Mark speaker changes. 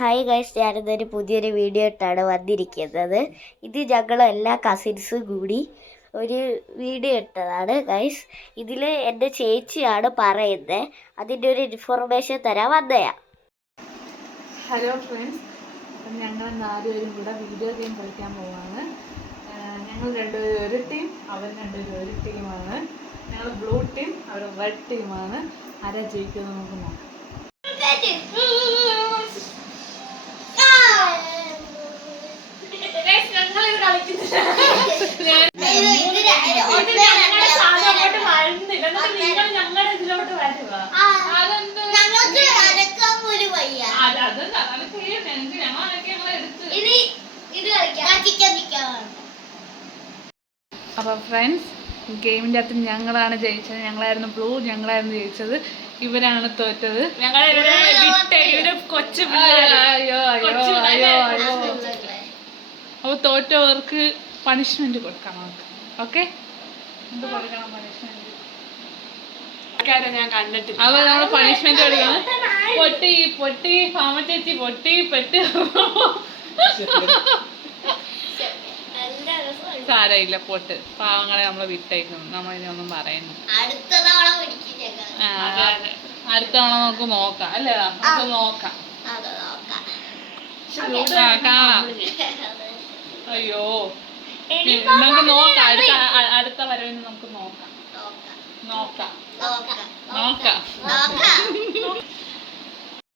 Speaker 1: Hi guys ഞാനിന്നൊരു പുതിയൊരു video ഇട്ടാണ് വന്നിരിക്കുന്നത്. ഇത് ഞങ്ങൾ എല്ലാ കസിൻസും കൂടി ഒരു വീഡിയോ ഇട്ടതാണ് ഗൈസ് ഇതിൽ എന്റെ ചേച്ചിയാണ് പറയുന്നത് അതിന്റെ ഒരു ഇൻഫോർമേഷൻ തരാൻ വന്നയാ.
Speaker 2: ഹലോ ഫ്രണ്ട്സ് അപ്പം ഞങ്ങൾ നാലുപേരും കൂടെ വീഡിയോ ഗെയിം കളിക്കാൻ പോവാണ്. ഞങ്ങൾ രണ്ടുപേരും ഒരു ടീം അവർ രണ്ടുപേരും ഒരു ടീമാണ് ഞങ്ങൾ ബ്ലൂ ടീം അവർ റെഡ് ടീമാണ് ആരാ ജയിക്കുന്നത് നമുക്ക് നോക്കാം. അപ്പോൾ ഫ്രണ്ട്സ് ഗെയിമിന്റെ അകത്ത് ഞങ്ങളാണ് ജയിച്ചത്. ഞങ്ങളായിരുന്നു ബ്ലൂ ഞങ്ങളായിരുന്നു ജയിച്ചത്. ഇവരാണ് തോറ്റത്. അപ്പൊ അയ്യോ അയ്യോ അയ്യോ അയ്യോ. അപ്പോൾ തോറ്റവർക്ക് പണിഷ്മെന്റ് കൊടുക്കാം നമുക്ക് ഓക്കെ എന്ത് കൊടുക്കണം പണിഷ്മെന്റ്
Speaker 3: ഞാൻ കണ്ടിട്ടില്ല.
Speaker 2: അപ്പൊ നമ്മൾ പണിഷ്മെന്റ് കൊടുക്കണം. പൊട്ടി പൊട്ടി ഫാമ ചേച്ചി പൊട്ടി പെട്ട്. സാരമില്ല പൊട്ട്. പാവങ്ങളെ നമ്മൾ വിട്ടേക്കും നമ്മൾ ഒന്നും പറയുന്നു.
Speaker 1: അടുത്ത തവണ
Speaker 2: നമുക്ക് നോക്കാം. അല്ലേ? നമുക്ക് നോക്കാം. കാണാം. അയ്യോ. നമുക്ക് നോക്കാം. അടുത്ത അടുത്ത വരവിന് നമുക്ക് നോക്കാം.
Speaker 1: നോക്കാം.
Speaker 2: നോക്കാം.
Speaker 1: നോക്കാം.